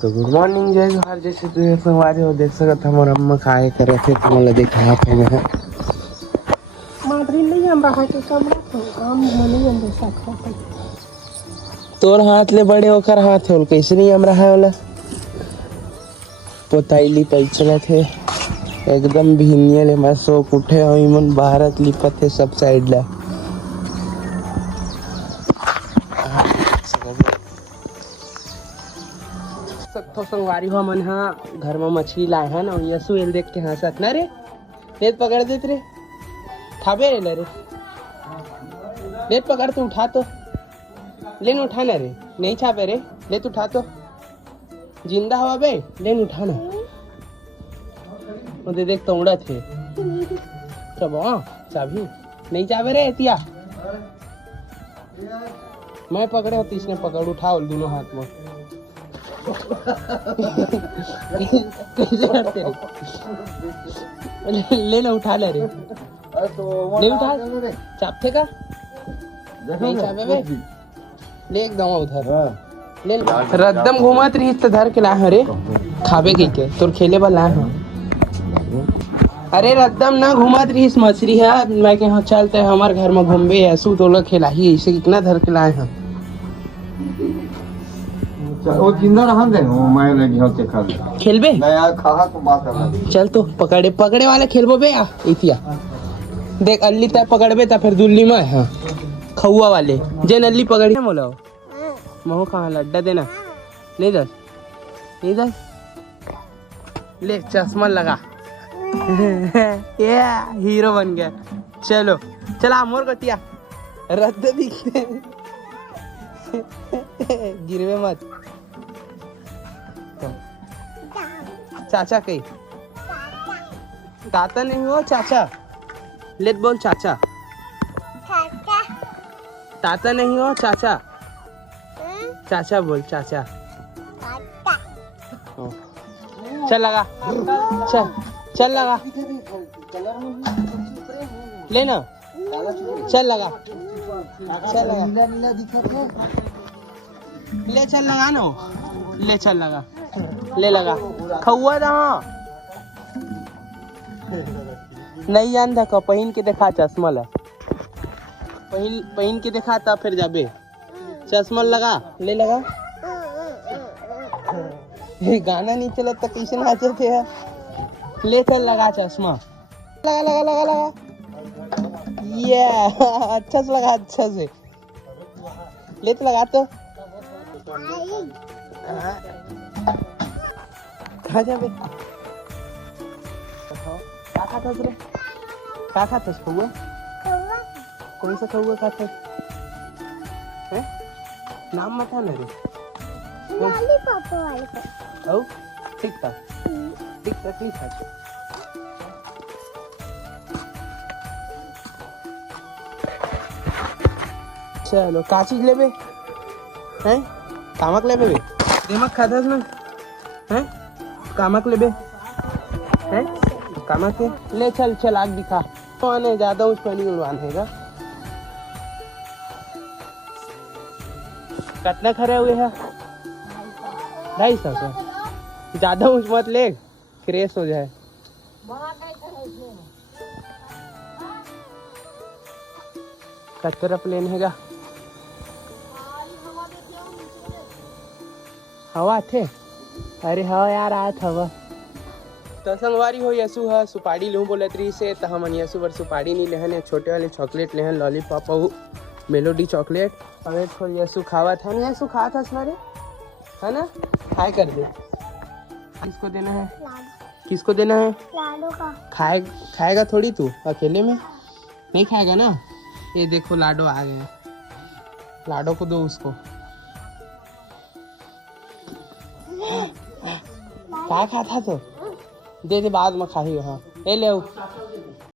तो good morning जय जोहार। जैसे संगवारी हो देख सकत हमार अम्मा खाए करे थे तो मोला दिखा थे मैं माधुरी नहीं हम रहा के कब तो काम नहीं हम साथ तोर हाथ ले बड़े ओकर हाथ होल कैसे नहीं हम रहा वाला पोताइली पैचला थे एकदम भिनिया ले मैं सो उठे हो इमन भारत लिपत है सब साइड ला तो संगवारी हो मन हा घर में मछली लाए हैं और यसु एल देख के हंसत ना रे नेत पकड़ देत रे खाबे रे रे नेत पकड़ तू उठा तो लेन उठाना रे नहीं छापे रे ले तू उठा तो जिंदा हवा बे लेन उठाना वो दे देख तोड़ा थे सब चाबी नहीं चाबे रे एतिया मैं पकड़े हो तीसने पकड़ उठाओ दोनों हाथ में कैसे करते रे ले ना उठा ले रे ले उठा चापते का नहीं चापे बे ले एकदम उधर ले रद्दम घूमत रही तो धर के लाए रे खाबे के तोर खेले वाला है अरे रद्दम ना घूमत रही मछली है मैं के यहाँ चलते हमारे घर में घूमबे ऐसू तो लोग खेला ही इसे कितना धर के लाए हैं वो जिंदा रहन दे मैं लगी होते खा खेलबे नया खाहा तो बात है चल तो पकड़े वाले खेलबो बे इतिया देख अल्ली तय पकड़बे ता फिर दुल्ली में हाँ खौआ वाले जे नल्ली पकड़ी है मोला महो कहाँ लड्डा देना नहीं दस ले चश्मा लगा ये हीरो बन गया चलो चला मोर कटिया रद्द दिखते गिरवे मत चाचा कही ताता नहीं हो चाचा लेट बोल चाचा ताता नहीं हो चाचा चाचा बोल चाचा चल लगा चल लगा लेना चल लगा ले चल लगा नो ले चल लगा ले लगा खौआ था नहीं जानता का पहिन के देखा चश्मा ला पहिन के देखा था फिर जाबे चश्मा लगा ले लगा ये गाना नहीं चला तो कैसे नाचे थे ले चल लगा चश्मा लगा ये अच्छा से लगा अच्छा से ले तो लगा तो कहाँ जाबे क्या खाता खौआ कौन सा खौआ खाता है नाम मत ना रे पापा वाले को औ ठीक था ठीक था चलो का चीज लेबे हैं कामक लेबे बे दिमाग खाता ना हैं कामक लेबे हैं कामक के ले चल आग दिखा तो आने ज्यादा उस पानी उलवानेगा कितना खड़े हुए हैं 250 से ज्यादा ऊंच मत ले क्रेश हो जाए कतरा प्लेन हैगा हवा थे अरे हाँ यार आत हवा तो संगवारी हो यसु है सुपारी लूँ बोलत रही से तो हम यसु बर सुपारी नहीं लेहन छोटे वाले चॉकलेट लेहन लॉलीपॉप और मेलोडी चॉकलेट हमें थोड़ी यसु खावा था ना यसु खा था सारे है ना खाए कर दे किसको देना है लाडो का खाएगा थोड़ी तू अकेले में नहीं खाएगा ना ये देखो लाडो आ गया लाडो को दो उसको क्या खाता तो दे बाद में खाही हाँ ले